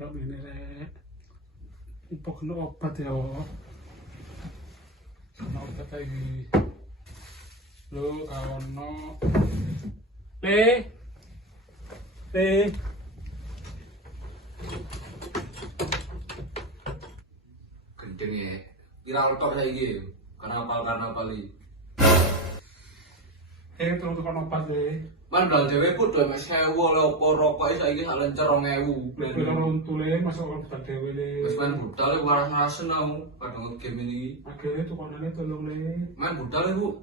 kok ngene rek. Upok kena obat ya. Kena obat iki. Lho kaono. Le. Gendeng ya. Viral tok saiki. Karena iki. Terus kena obat le. Mandal dhewe ku do mek 1000 lho apa rokoke saiki sak lencer 2000. Kira runtule masuk obat dhewe le. Wis main budal waras-warasen aku kadang game ini. Akhirnya tukanane tolong le. Main budal iku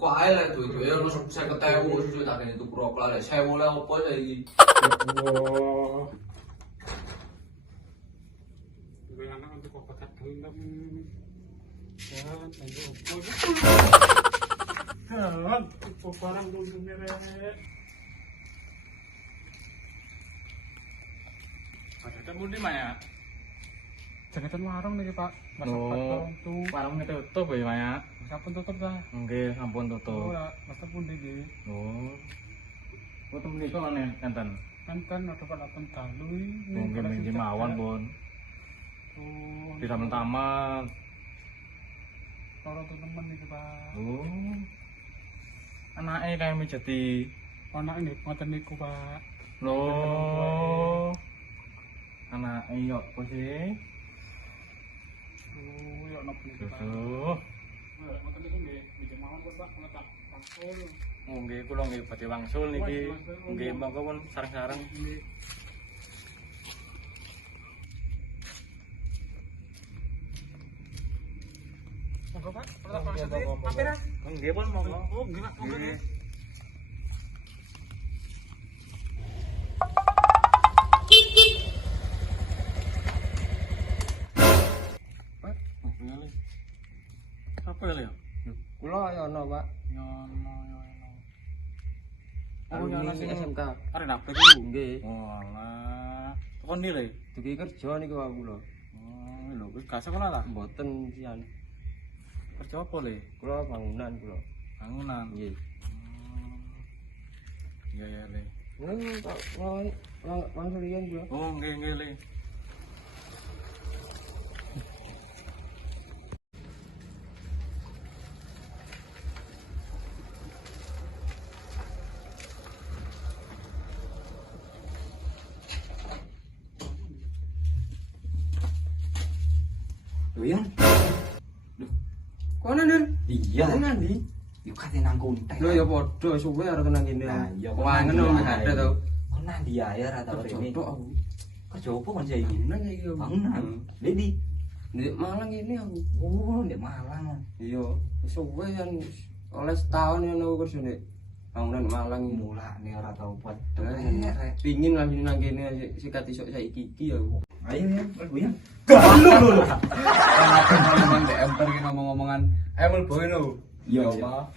kok ae lek duwe-duwe ono 50.000 sesuk tak kene tuku rokok lek 1000 lek opo saiki. Wah. Gue anak untuk obat gelem. Ya, untuk obat. Kan, itu barang untungnya rek. Ada temu di mana? Jangan warung nih Pak. Warung itu tutup ya Maya. Sampun tutup dah. Nggih, sampun tutup. Masa pun di. Oh. Kok temen iku aneh enten. Kan ada palapan dalu ini. Mungkin minjem mawon, Pun. Oh. Di taman-taman. Kalau teman nih Pak. Oh. Anake kae mijeti. Anak ini ngoten niku Pak. Loh. Anake yo apa sih? Oh, ya nopo niku Pak. Duh. Ngoten niku nggih, minjem mawon Pak, ngetak pangsul. Oh, nggih kula nggih badhe wangsul niki. Nggih monggo pun sareng-sareng. Monggo Pak, pertama maksudnya mampir ah. Nggih pun monggo. Oh, nggih Pak, monggo. Pak, apa ya? Kula ya ono, Pak. Nyono. Oh, nyono sing SMK. Arek nabek iku. Nggih. Walah. Tekon ndi le? Dugi kerja niku aku lho. Oh, lho wis gak sekolah lah. Mboten sian. Kerja apa le? Kula bangunan kula. Bangunan. Nggih. Iya ya le. Nggih, Pak. Langsung riyen kula. Oh, nggih le. Doyan. Kono Nen. Iya. Nang ndi? Yo kate nang kontek. Lho ya padha suwe arep nang kene. Nah, iya, Wangen lho mek ada to. Kok nang ndi ae ra tau rene. Jotok aku. Kerja apa kan saiki? Nang iki yo. Bangunan. Ledi. Nek Malang ini aku. Oh, ndek Malang. Iya, suwe kan oleh setahun ya aku kerja nek bangunan Malang iki. Mulane ora tau padha. Pingin lah nang kene sikat isuk saiki iki ya. Ayo ya, Doyan. Lho. Kan ndek emper ki ngomong-ngomongan. Emel boy lho. Iya, apa?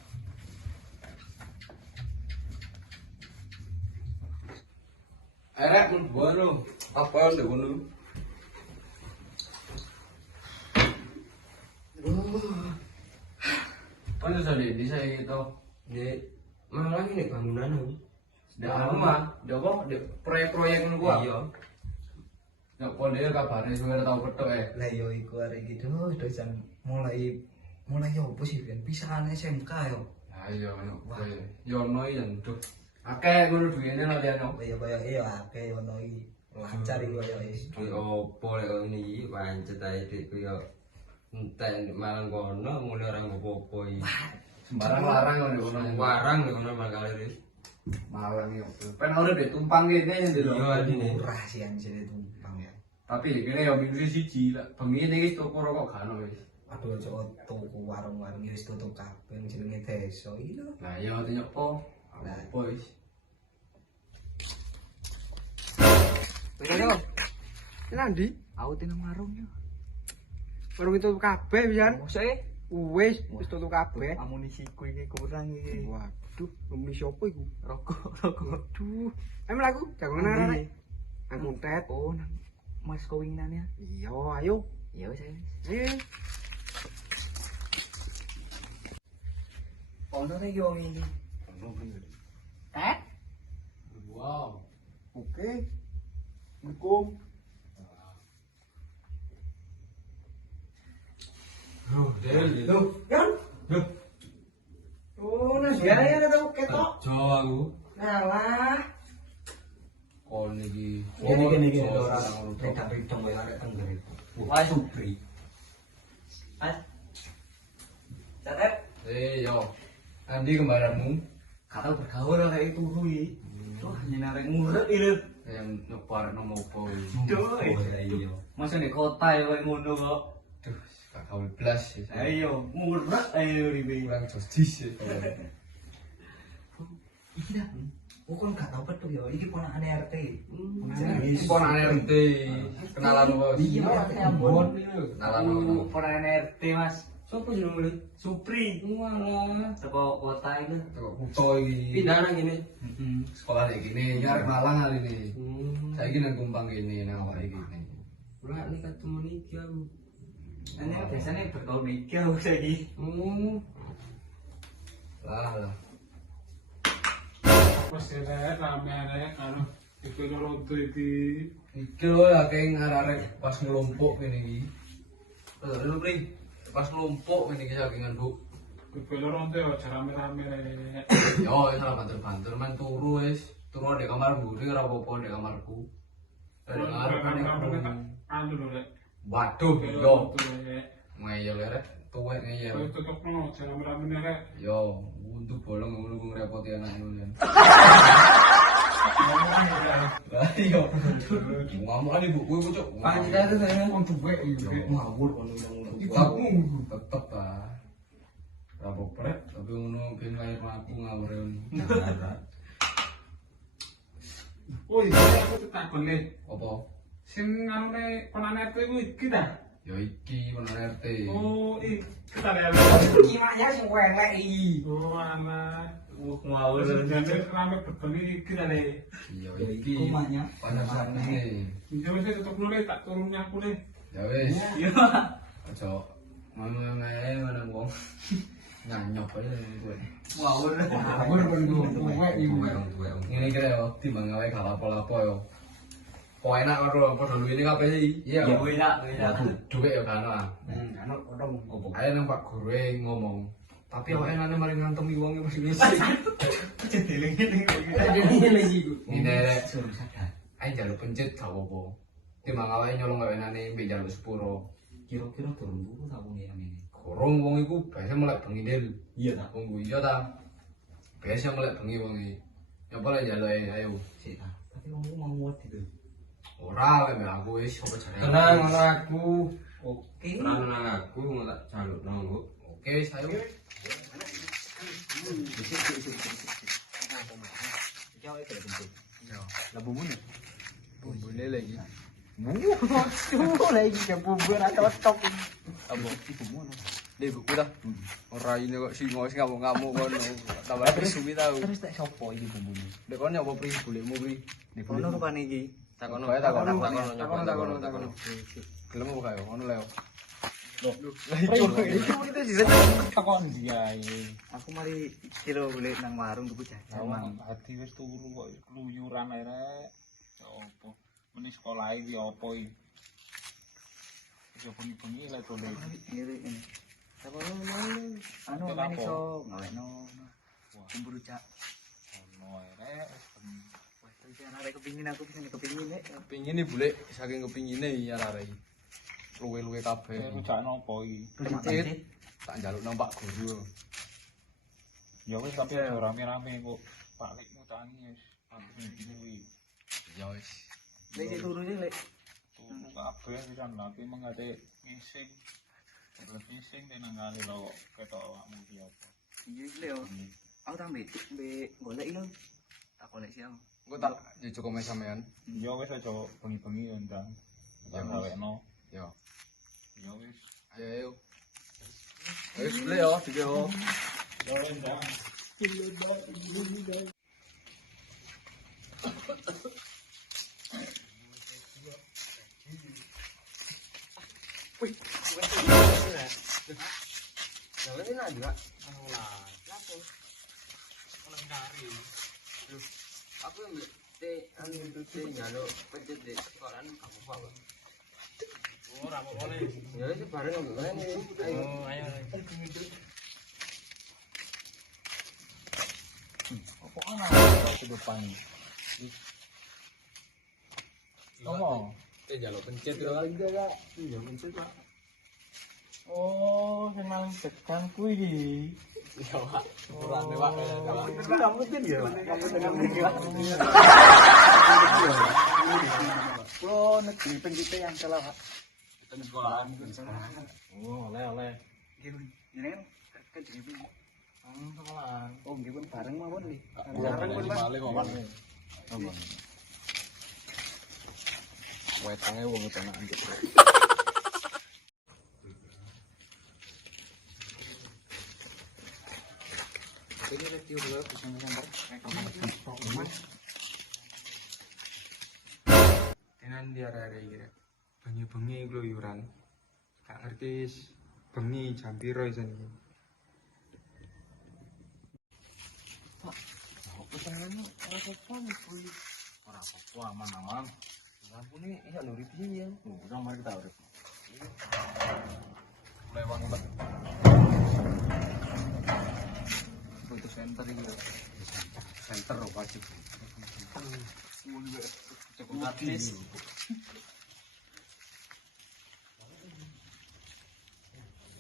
Erek mun boy lho. Apa ndek ngono? Kan sudah di saya gitu. Ndek Malang ini bangunan aku. Ndak rumah, ndak kok proyek-proyek ngono gua. Iya. Ndak pondhe kabare suwe tau petuk Lah yo iku arek iki dosan mulai yo opo sih ben pisahan SMK yo. Ha iya ngono. Yo ono yen nduk. Akeh ngono duwene latihan kok. Ya kaya iya akeh ono iki. Lancar iku kaya wis. Opo lek ngene iki pancet ae dhekku yo entek malang kono mulai ora ngopo-opo iki. Sembarang larang ngono. Warang ngono makale iki. Malang yo. Pen ora dek tumpang kene ndelok. Iya adine. Murah sih anjene tumpang ya. Tapi kene yo minggu siji lah. Bengi iki toko rokok gak ono wis. Aduh aja tuku warung-warung wis tutup kabeh jenenge desa iki lho. Lah ya ati nyopo. Apa wis. Ayo. Nanti Aku tenang warung yo. warung itu kabeh pisan. Mosok Wis tutup kabeh. amunisiku iki kurang iki. Waduh, beli sapa iku? Rokok. Aduh. Emang aku jagoan arek. Aku tet. Oh, nang Mas Kowingan ya. Iya, ayo. Ya wis ayo. Ayo. Ono iki wong ini. Tet. Wow. Oke. Assalamualaikum. Bro, Del. Loh, kan? Loh, Oh, nah dia ya ketemu ketok. Jo aku. Alah. Kon iki. Gini Jo, ora orang urut. beda-beda koyo arek tengger itu. Wah, Supri. Mas. Catet. yo. Andi kembaranmu Kata bergaul kayak itu Rui. Wah, nyinare ngurek iki lho. yang nyebar nomo boy. Duh. iya. Masa di kota ya kayak ngono kok. Duh, gak gaul blas ya. Ayo, ngurek ayo ribe. Kurang justice ya. Iki dah. Oh, kan gak tau betul ya. Iki ponakane RT. Iki ponakane RT. Kenalan bos. Iya, Ambon. Kenalan Oh, ponakane RT, Mas. Sopo jenenge? Supri. Walah. Teko kota itu. Kok kuto iki. Pindah nang kene. Sekolah kayak gini, ya arek Malang hari ini. Hmm. Saiki nang Kumpang gini, nang awak iki. Ora nek ketemu iki aku. Ini biasanya bergaul mikir aku saiki. Lah. Wes rek rame rek anu iki ronto iki. Iki lho akeh arek pas ngelompok kene iki. Lho, Pri. Pas ngelompok kene iki sakingan, Bu. Iki ronto yo rame-rame rek. Yo, salah banter-banter men turu wis. Turu di kamar mburi ora apa-apa di kamarku. Dari kamar Anu lho rek. Waduh, Iki yo. ronto rek. Ngeyel rek, tuwek ngeyel. Wes tutupno rame-rame rek. Yo, untuk bolong ngono ku ngrepoti anak ngono. Lah iya. Ngomong ibu kowe cuk. Panjang itu saya Wong tuwek iki. ngawur kono ngono. Aku tetep ta. Ora apa-apa rek, tapi ngono ben lahir aku ngawur ngono. Oh iya aku takon nih. Apa? Sing anune ponane RT ku iki ta? Ya iki menawa RT. Oh, iki ta ya. Iki maknya sing welek iki. Oh, anak. Ngawur. Jadi rame betul iki ta le. Iya iki. Kumanya. Panas ini. Ya wis tutup dulu le, tak turun aku le. Ya wis. Iya. Ojo. Ngene mana wong. Nyanyok aja kowe. Ngawur. Aku kon tuwek iki. Ngene iki yo timbang gawe gak apa-apa yo. Kok enak karo padha luwine kabeh iki. Ya enak, enak. Duit ya kan ah. Anu kodong opo. Ayo nang Pak Guru ngomong. Tapi kok enaknya mari ngantemi wong mesti ngisik. Cedeling-eling. Ini lagi iku. Ngene rek. Suruh sadar. Ayo njaluk pencet gak apa-apa. Timbang awake nyolong gawe enane mbek njaluk sepuro. Kira-kira turun buku tak wong yang ini. Gorong wong iku biasa melek bengi del. Iya ta. Wong iya ta. Biasa melek bengi wong iki. Nyapa lek njaluk ayo. Sik ta. Tapi wong mau muat itu. Ora lek aku wis apa jare. Tenang aku. Oke. Tenang aku ngelak jaluk nang Oke wis ayo. Jauh itu bentuk. Lah bumbune. Bumbune lagi. Lagi ke bubur atau top. Apa ibumu ono? Dek buku dah. Ora ini kok sing ngos ngamuk-ngamuk kono. Tambah suwi tau. Terus tak sopo iki bumbune? Dek kono apa pri golekmu pri? Nek Ono rupane iki. takono bae takono. Gelem apa kae? Ngono lho. Itu sisa takon dia iki. Aku mari kira golek nang warung tuku jajan. Hati wis turu kok keluyuran ae rek. Ya opo? Meni sekolah iki opo iki? Ya bengi-bengi lek dole. Ngiri ini. Takono anu Kenapa? kan iso ngawekno. Kumpul cak. Ono ae rek. Wah, iki arek kepingin aku bisa kepingin nek. Pingin nih bule saking kepingine ya arek iki. Luwe-luwe kabeh. Rujakno opo iki? Pencet. Tak njaluk nang Pak Guru. Ya wis tapi aja rame-rame kok. Pak Likmu tani wis kuwi. Ya wis. Lek sik turu iki lek. Turu kabeh pisan lati mengate ngising. Terus ngising tenan kali lho kok ketok awakmu iki apa. Iya iki lho. Aku tak mbek golek iki lho. Tak golek siang. Engko tak cukup mes sampean. Ya wis aja bengi-bengi yo ndang. Ya, Ya gawekno. Ya. Ya wis. Ayo. Wis beli yo, dige yo. Ya wis ndang. Yang ini nak juga. Aku anu itu nyalo pencet di koran kamu apa? Ya wis bareng ambek kene. Ayo. Apa ana ke depan? Ngomong. Jaluk pencet lho kan enggak. Iya pencet Pak. Oh, sing maling tekan kuwi iki. Iya Pak. Kurang Pak. Kamu mungkin ya, Pak. Kamu dengan mriki, Pak. Oh, negeri pencite yang salah, Pak. Kita sekolahan. Oh, oleh. Ini kan jadi Salah. oh nggih pun bareng mawon nggih. Bareng pun balik kok Pak. Wetenge wong tenan anjir. Ini radio dua bisa ngambar. Tenan dia arek iki. Bengi-bengi gluyuran. Gak ngerti bengi jam piro isan iki. Apa tangannya ora apa-apa kuwi. Ora apa-apa, aman-aman. Lampune iya nuri piye ya. Udah mari kita urip. Lewat Pak. Butuh center iki. Center wajib. Cukup gratis.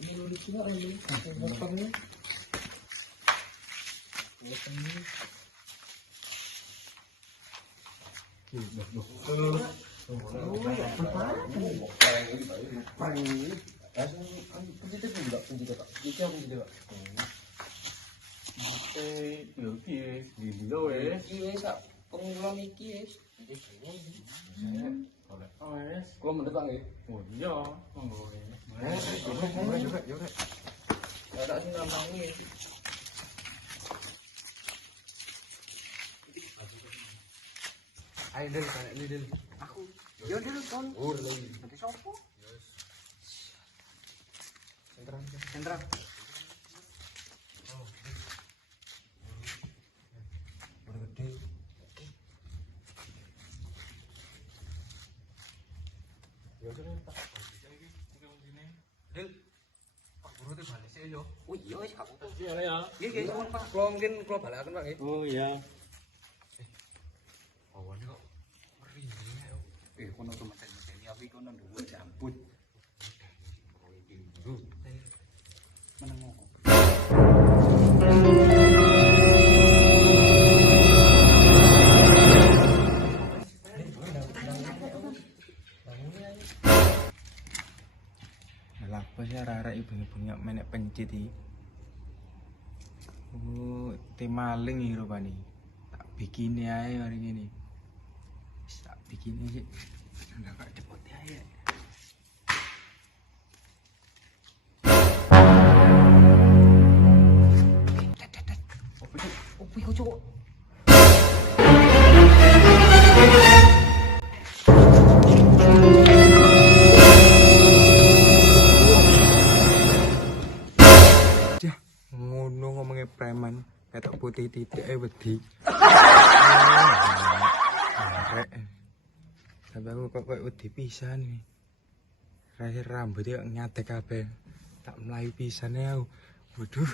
Ini nuri piye ini? Motornya. Kalau menurut Bang, Oh iya, monggo. ada sing nampangi. Ayo Del, ini Del. Yo dulu kon. Ur lagi. Nanti sopo? Senteran. Sentra. Bergede. Ya sudah Pak. Del. Pak Guru tuh balik sih yo. Oh iya wis gak apa-apa. Iya ya. Nggih nggih suwun Pak. Kalau mungkin kalau balakan Pak nggih. Oh iya. Awane kok merinding ya. Kono tuh mesen-meseni api kono dhuwur jambut. Meneng kok. Apa sih arek-arek ibu-ibu menek pencit iki? Oh, temaling iki rupane. Tak bikin ae hari ini. Tak bikin sih. Enggak kok cepet ae. Opo iku cuk? Ngono ngomongnya preman, ketok putih titik wedi. Arek. Sampai aku kok koyo wedi pisan iki. Rahir rambutnya nyatek kabeh. Tak melayu pisan aku. Waduh.